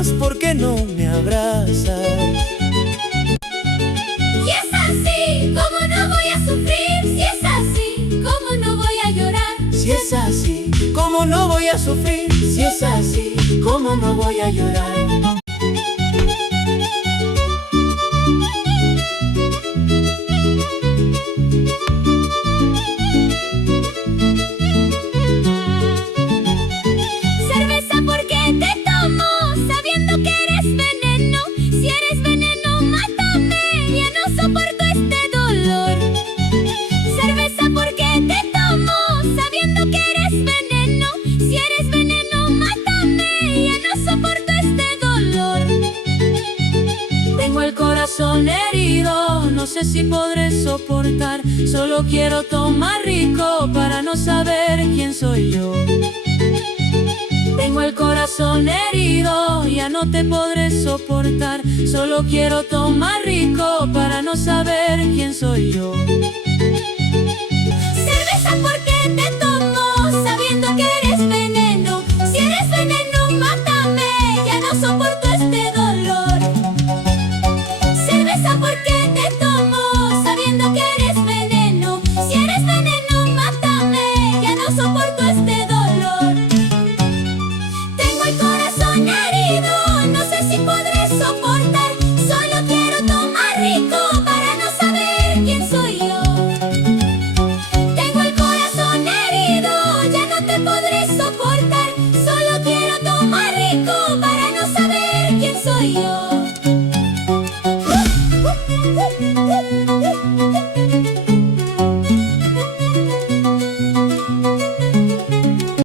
amas, ¿por qué no me abrazas? Si es así, ¿cómo no voy a sufrir? Si es así, ¿cómo no voy a llorar? Si es así, ¿cómo no voy a sufrir? Si es así, ¿cómo no voy a llorar? Cerveza, ¿por qué te tomo? Sabiendo que eres veneno. Si eres veneno, mátame, ya no soporto este dolor. Cerveza, ¿por qué te tomo? Sabiendo que eres veneno. Si eres veneno, mátame, ya no soporto este dolor. Tengo el corazón herido, no sé si podré soportar. Solo quiero tomar rico para no saber quién soy yo. Tengo el corazón herido, ya no te podré soportar. Solo quiero tomar rico para no saber quién soy yo. Cerveza, ¿por qué te tomo? Sabiendo que eres veneno. Si eres veneno, mátame, ya no soporto este dolor. Cerveza, ¿por qué te tomo? Sabiendo que eres veneno. Si eres veneno, mátame, ya no soporto este dolor. Tengo el corazón herido, no sé si podré soportar. Solo quiero tomar rico para no saber quién soy yo. Tengo el corazón herido, ya no te podré soportar. Solo quiero tomar rico para no saber quién soy yo.